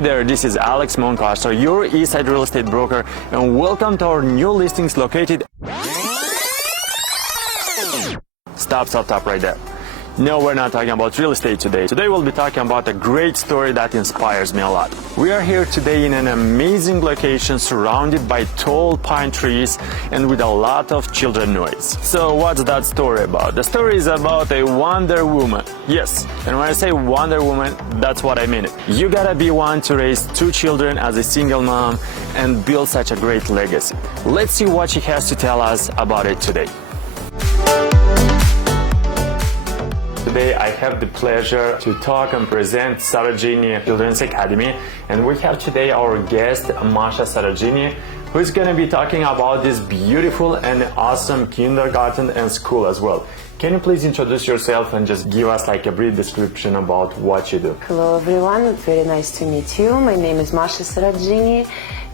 There, this is Alex Moncastro, your Eastside real estate broker, and welcome to our new listings located. Stop right there. No, we're not talking about real estate today. Today we'll be talking about a great story that inspires me a lot. We are here today in an amazing location surrounded by tall pine trees and with a lot of children noise. So what's that story about? The story is about a Wonder Woman. Yes, and when I say Wonder Woman, that's what I mean. You gotta be one to raise 2 children as a single mom and build such a great legacy. Let's see what she has to tell us about it today. Today I have the pleasure to talk and present Sarodgini Children's Academy, and we have today our guest Masha Sarodgini, who is going to be talking about this beautiful and awesome kindergarten and school as well. Can you please introduce yourself and just give us like a brief description about what you do? Hello everyone, very nice to meet you. My name is Masha Sarodgini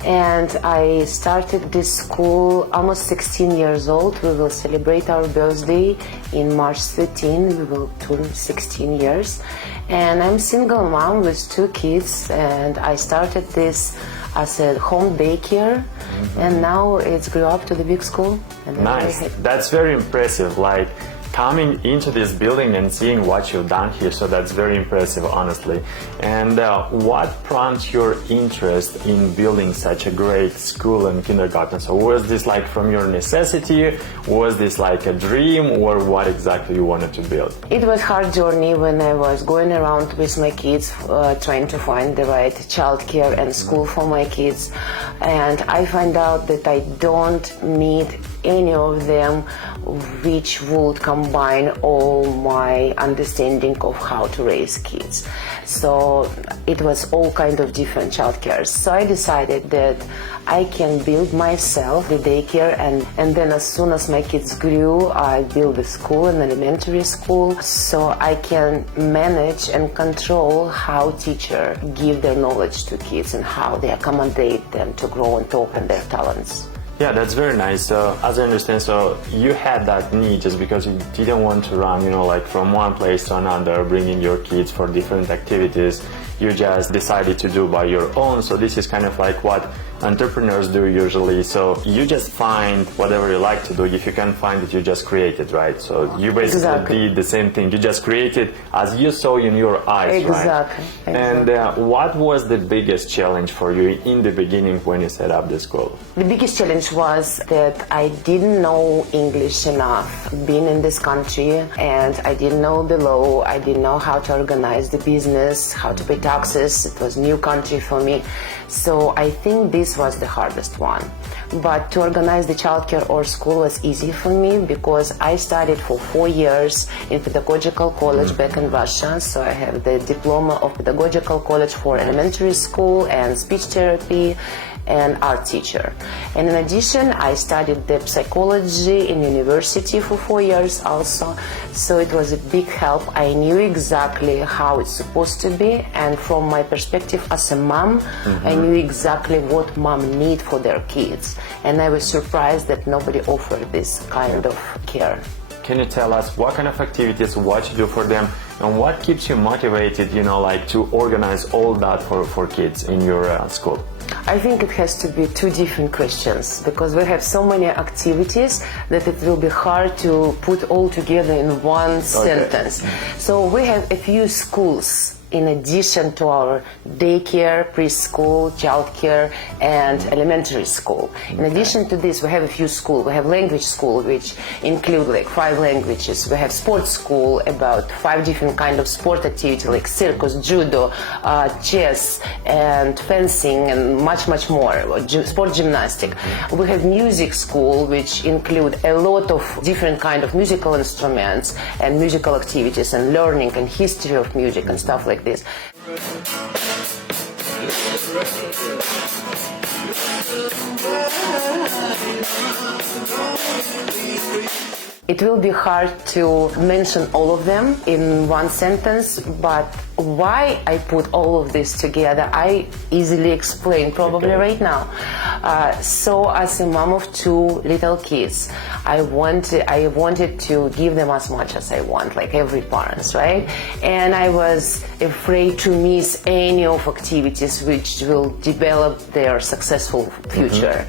and I started this school almost 16 years old. We will celebrate our birthday in March 13. We will turn 16 years. And I'm a single mom with 2 kids, and I started this as a home daycare, and now it's grew up to the big school. And nice. That's very impressive. Like coming into this building and seeing what you've done here, so that's very impressive, honestly. And what prompted your interest in building such a great school and kindergarten? So was this like from your necessity? Was this like a dream, or what exactly you wanted to build? It was a hard journey when I was going around with my kids, trying to find the right childcare and school for my kids. And I find out that I don't meet any of them which would combine all my understanding of how to raise kids. So it was all kind of different childcares. So I decided that I can build myself the daycare, and then as soon as my kids grew, I built a school, an elementary school, so I can manage and control how teachers give their knowledge to kids and how they accommodate them to grow and to open their talents. Yeah, that's very nice. So, as I understand, so you had that need just because you didn't want to run, like from one place to another, bringing your kids for different activities. You just decided to do by your own. So this is kind of like what entrepreneurs do usually. So you just find whatever you like to do. If you can't find it, you just create it, right? So you basically did the same thing. You just created as you saw in your eyes, exactly. Right? And what was the biggest challenge for you in the beginning when you set up the school? The biggest challenge was that I didn't know English enough being in this country, and I didn't know the law. I didn't know how to organize the business, how to pay taxes. It was a new country for me. So I think this was the hardest one. But to organize the childcare or school was easy for me because I studied for 4 years in pedagogical college back in Russia. So I have the diploma of pedagogical college for elementary school and speech therapy and art teacher. And in addition, I studied the psychology in university for 4 years also. So it was a big help. I knew exactly how it's supposed to be, and from my perspective as a mom, I knew exactly what mom need for their kids. And I was surprised that nobody offered this kind of care. Can you tell us what kind of activities, what you do for them, and what keeps you motivated, like to organize all that for kids in your school? I think it has to be 2 different questions, because we have so many activities that it will be hard to put all together in one sentence. So we have a few schools in addition to our daycare, preschool, childcare, and elementary school. In addition to this, we have a few schools. We have language school, which include like 5 languages. We have sports school, about 5 different kind of sport activity, like circus, judo, chess, and fencing, and much more, sport gymnastic. We have music school, which include a lot of different kind of musical instruments and musical activities and learning and history of music and stuff like this. It will be hard to mention all of them in one sentence, but why I put all of this together, I easily explain probably right now. So as a mom of two little kids, I wanted to give them as much as I want, like every parent, right? And I was afraid to miss any of activities which will develop their successful future.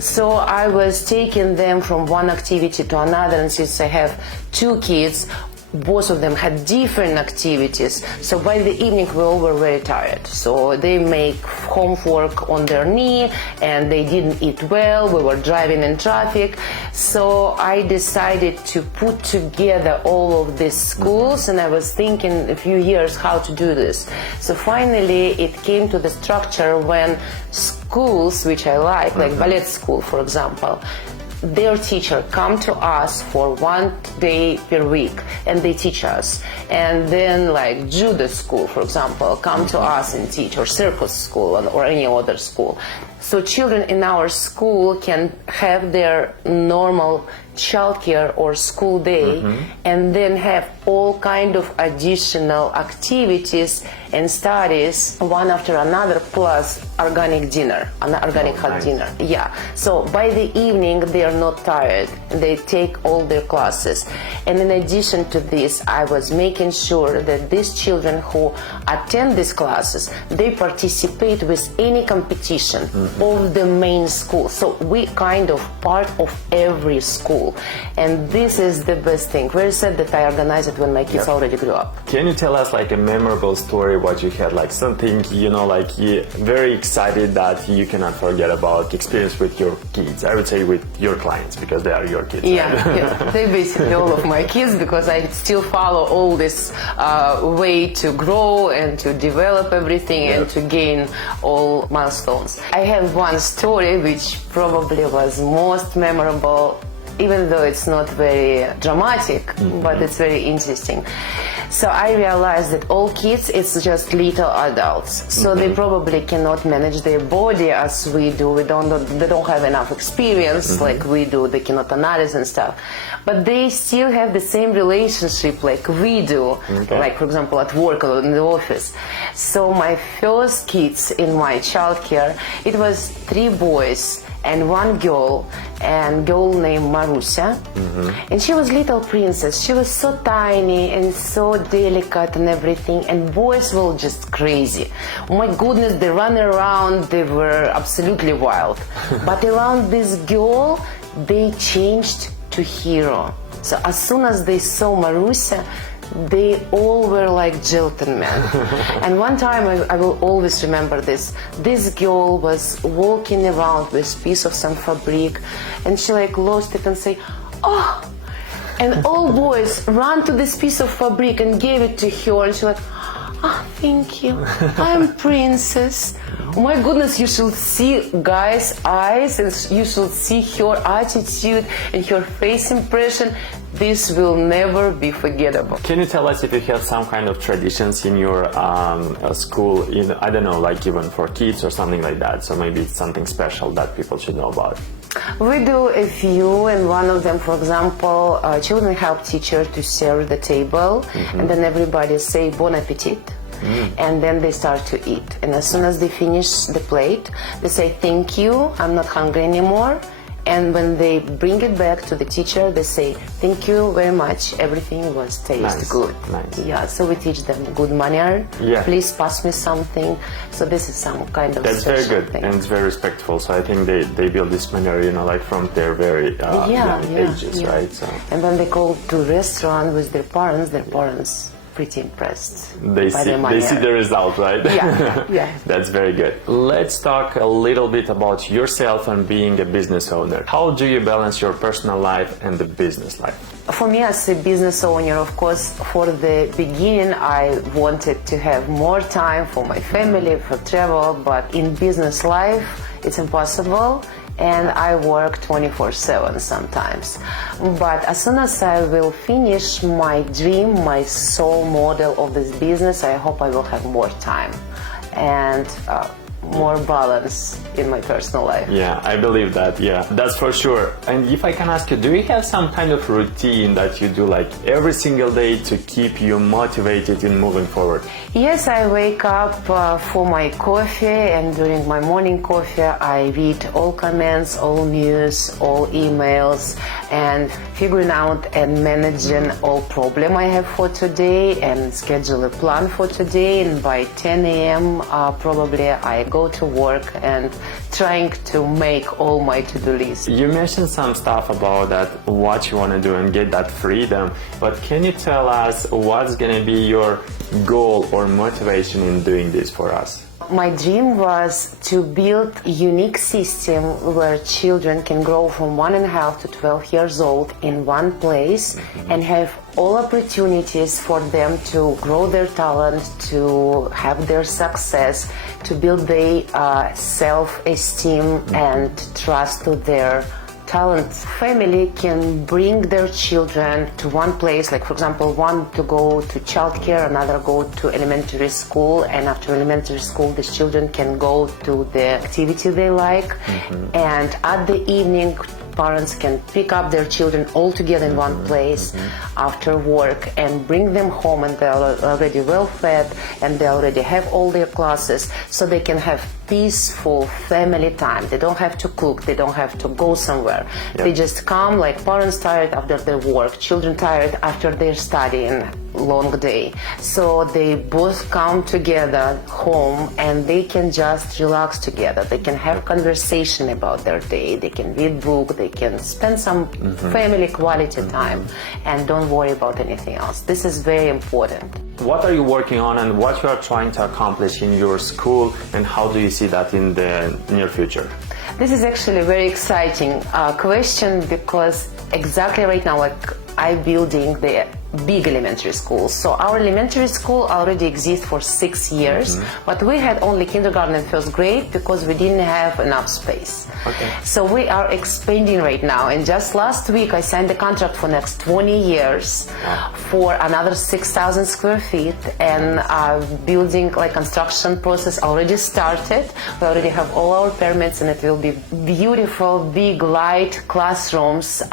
So I was taking them from one activity to another, and since I have two kids, both of them had different activities. So by the evening we all were very tired. So they make homework on their knee and they didn't eat well. We were driving in traffic. So I decided to put together all of these schools, and I was thinking a few years how to do this. So finally it came to the structure when schools, which I like ballet school for example, their teacher come to us for 1 day per week and they teach us. And then like judo school, for example, come to us and teach, or circus school or any other school. So children in our school can have their normal childcare or school day and then have all kind of additional activities and studies one after another, plus organic dinner, an organic hot dinner. Yeah. So by the evening they are not tired. They take all their classes. And in addition to this, I was making sure that these children who attend these classes, they participate with any competition of the main school. So we kind of part of every school. And this is the best thing. Very sad that I organized it when my kids already grew up. Can you tell us like a memorable story what you had, like something, you know, like you very excited that you cannot forget about experience with your kids? I would say with your clients, because they are your kids. Yeah, right? yeah. They're basically all of my kids, because I still follow all this way to grow and to develop everything and to gain all milestones. I have one story which probably was most memorable, even though it's not very dramatic, but it's very interesting. So I realized that all kids, it's just little adults. So they probably cannot manage their body as we do. They don't have enough experience like we do. They cannot analyze and stuff. But they still have the same relationship like we do, like for example at work or in the office. So my first kids in my childcare, it was 3 boys and 1 girl, and girl named Marusia. And she was little princess. She was so tiny and so delicate and everything, and boys were just crazy. Oh my goodness, they ran around, they were absolutely wild. But around this girl, they changed to hero. So as soon as they saw Marusia, they all were like gentlemen. And one time, I will always remember this. This girl was walking around with a piece of some fabric, and she like lost it and say, "Oh!" And all boys ran to this piece of fabric and gave it to her, and she like, "Ah, thank you. I'm princess." Oh my goodness, you should see guys' eyes, and you should see her attitude and her face impression. This will never be forgettable. Can you tell us if you have some kind of traditions in your school, I don't know, like even for kids or something like that? So maybe it's something special that people should know about. We do a few, and one of them, for example, children help teacher to serve the table, and then everybody say bon appetit. And then they start to eat. And as soon as they finish the plate, they say, "Thank you, I'm not hungry anymore." And when they bring it back to the teacher, they say, "Thank you very much, everything was good." Nice. Yeah, so we teach them good manner. Yeah. Please pass me something. So this is some kind of That's very good, thing. and it's very respectful. So I think they build this manner, you know, like from their very young ages, right? So. And when they go to a restaurant with their parents pretty impressed. They see the result, right? Yeah. That's very good. Let's talk a little bit about yourself and being a business owner. How do you balance your personal life and the business life? For me as a business owner, of course, for the beginning, I wanted to have more time for my family, for travel, but in business life, it's impossible. And I work 24/7 sometimes. But as soon as I will finish my dream, my soul model of this business, I hope I will have more time. And more balance in my personal life. Yeah, I believe that. Yeah, that's for sure. And if I can ask you, do you have some kind of routine that you do like every single day to keep you motivated in moving forward? Yes, I wake up for my coffee, and during my morning coffee I read all comments, all news, all emails, and figuring out and managing all problem I have for today and schedule a plan for today. And by 10 a.m. Probably I go to work and trying to make all my to-do list. You mentioned some stuff about that, what you want to do and get that freedom, but can you tell us what's going to be your goal or motivation in doing this for us? My dream was to build a unique system where children can grow from 1.5 to 12 years old in one place and have all opportunities for them to grow their talent, to have their success, to build their self-esteem and trust to their talent. Family can bring their children to one place, like for example, one to go to childcare, another go to elementary school, and after elementary school the children can go to the activity they like, and at the evening parents can pick up their children all together in one place after work and bring them home, and they're already well fed and they already have all their classes, so they can have peaceful family time. They don't have to cook, they don't have to go somewhere. They just come, like parents tired after their work, children tired after their studying long day. So they both come together home and they can just relax together. They can have conversation about their day, they can read book, they can spend some family quality time and don't worry about anything else. This is very important. What are you working on and what you are trying to accomplish in your school, and how do you see that in the near future? This is actually a very exciting question, because exactly right now, like, I'm building the big elementary school. So our elementary school already exists for 6 years, but we had only kindergarten and first grade because we didn't have enough space. So we are expanding right now, and just last week I signed a contract for next 20 years for another 6,000 square feet, and building, like, construction process already started. We already have all our permits, and it will be beautiful, big light classrooms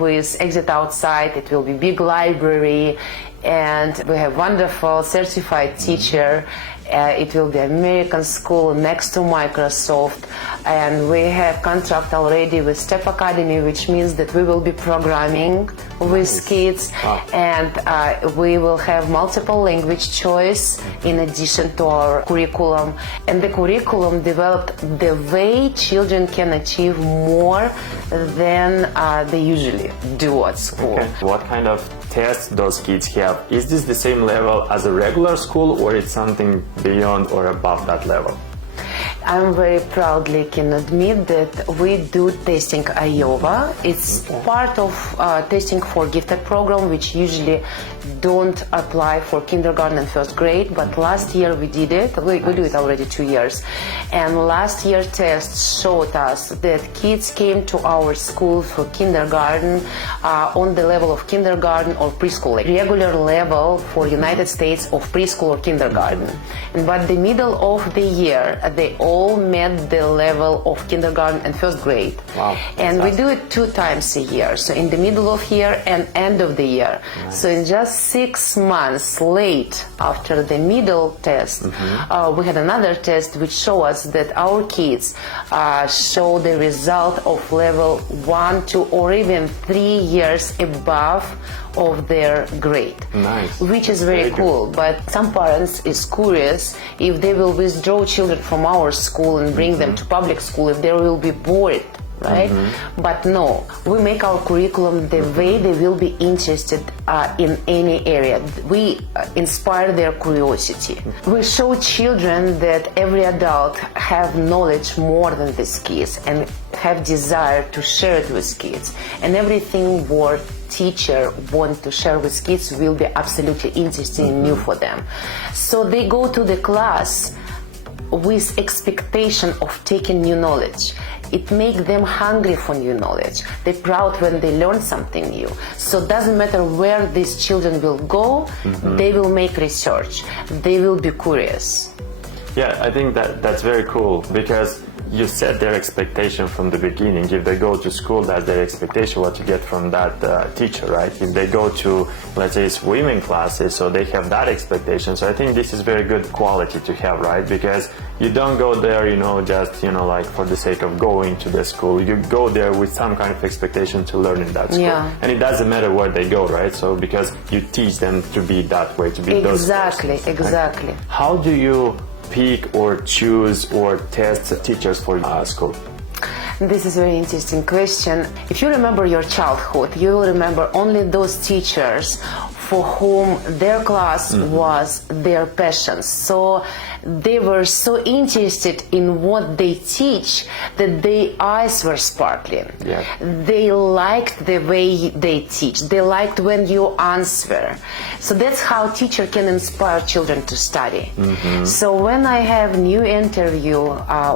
with exit outside. It will be big library, and we have wonderful certified teacher. It will be American school next to Microsoft, and we have contract already with Step Academy, which means that we will be programming with kids, and we will have multiple language choice in addition to our curriculum. And the curriculum developed the way children can achieve more than they usually do at school. What kind of tests those kids have? Is this the same level as a regular school, or it's something beyond or above that level? I'm very proudly can admit that we do testing Iowa. It's part of testing for gifted program, which usually don't apply for kindergarten and first grade, but last year we did it. We do it already 2 years, and last year test showed us that kids came to our school for kindergarten on the level of kindergarten or preschool, like regular level for United States of preschool or kindergarten. But the middle of the year they all met the level of kindergarten and first grade. And we do it 2 times a year, so in the middle of year and end of the year. So in just 6 months late after the middle test, we had another test which showed us that our kids show the result of level 1, 2, or even 3 years above of their grade, which is very cool. But some parents is curious if they will withdraw children from our school and bring them to public school, if they will be bored, right? But no, we make our curriculum the way they will be interested in any area. We inspire their curiosity. We show children that every adult have knowledge more than these kids and have desire to share it with kids, and everything what teacher want to share with kids will be absolutely interesting and new for them. So they go to the class with expectation of taking new knowledge. It makes them hungry for new knowledge. They're proud when they learn something new. So it doesn't matter where these children will go, they will make research. They will be curious. Yeah, I think that's very cool because you set their expectation from the beginning. If they go to school, that's their expectation, what you get from that teacher, right? If they go to, let's say, swimming classes, so they have that expectation. So I think this is very good quality to have, right? Because you don't go there, just, like for the sake of going to the school. You go there with some kind of expectation to learn in that school. Yeah. And it doesn't matter where they go, right? So because you teach them to be that way, to be those persons, Exactly. right? How do you pick or choose or test teachers for school? This is a very interesting question. If you remember your childhood, you will remember only those teachers for whom their class was their passion. So they were so interested in what they teach that their eyes were sparkling. Yeah. They liked the way they teach. They liked when you answer. So that's how teacher can inspire children to study. So when I have new interview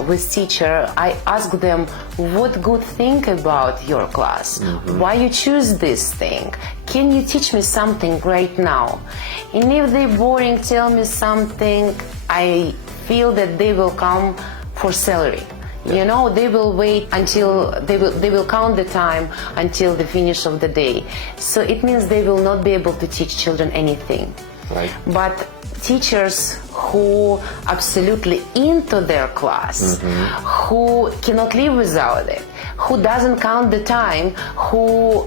with teacher, I ask them, what good thing about your class? Why you choose this thing? Can you teach me something right now? And if they boring tell me something, I feel that they will come for salary. They will wait until they will count the time until the finish of the day. So it means they will not be able to teach children anything. Right. But teachers who absolutely into their class, who cannot live without it, who doesn't count the time, who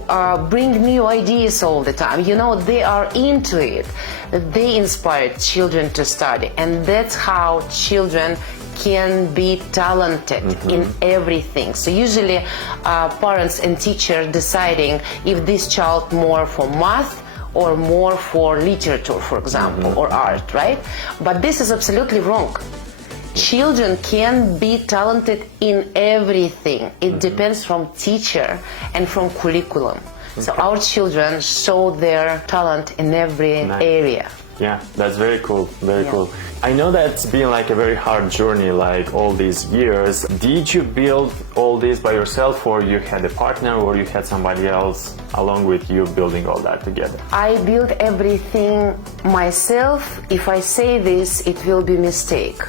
bring new ideas all the time, they are into it. They inspire children to study, and that's how children can be talented in everything. So usually parents and teachers deciding if this child more for math or more for literature, for example, or art, right? But this is absolutely wrong. Children can be talented in everything. It depends from teacher and from curriculum. So our children show their talent in every area. Yeah, that's very cool, very cool. I know that's been like a very hard journey, like all these years. Did you build all this by yourself, or you had a partner, or you had somebody else along with you building all that together? I built everything myself. If I say this, it will be a mistake.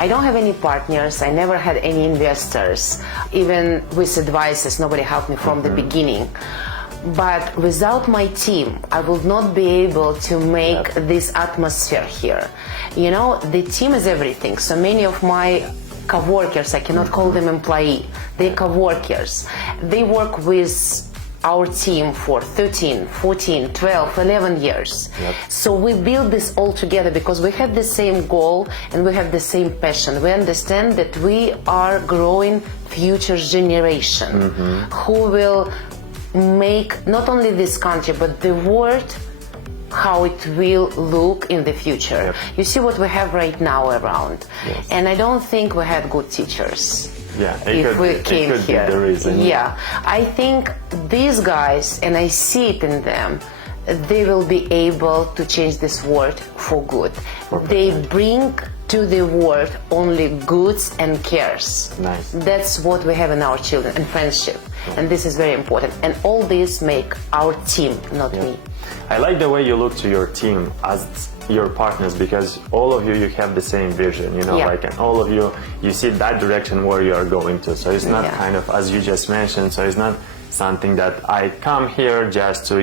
I don't have any partners. I never had any investors. Even with advices, nobody helped me from the beginning. But without my team, I would not be able to make this atmosphere here. The team is everything. So many of my co-workers, I cannot call them employee, they're co-workers. They work with our team for 13, 14, 12, 11 years. So we build this all together because we have the same goal and we have the same passion. We understand that we are growing future generation who will make not only this country but the world how it will look in the future. You see what we have right now around, and I don't think we had good teachers. If we came here. The reason. I think these guys, and I see it in them, they will be able to change this world for good. They bring to the world only goods and cares. Nice. That's what we have in our children, and friendship. And this is very important. And all this make our team, not me. I like the way you look to your team as your partners, because all of you have the same vision, and all of you see that direction where you are going to. So it's not kind of, as you just mentioned, so it's not something that I come here just to,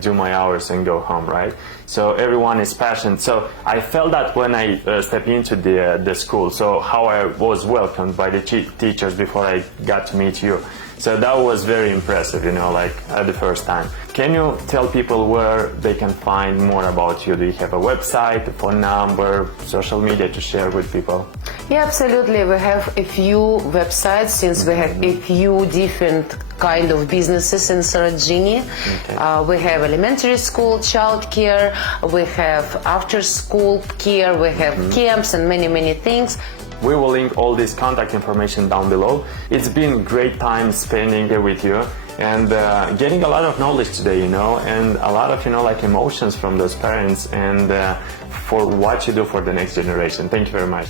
do my hours and go home, right? So everyone is passionate. So I felt that when I stepped into the school, so how I was welcomed by the teachers before I got to meet you. So that was very impressive, at the first time. Can you tell people where they can find more about you? Do you have a website, a phone number, social media to share with people? Yeah, absolutely. We have a few websites since we have a few different kind of businesses in Sarodgini. We have elementary school childcare, we have after school care, we have camps and many, many things. We will link all this contact information down below. It's been great time spending here with you and getting a lot of knowledge today, and a lot of, emotions from those parents and for what you do for the next generation. Thank you very much.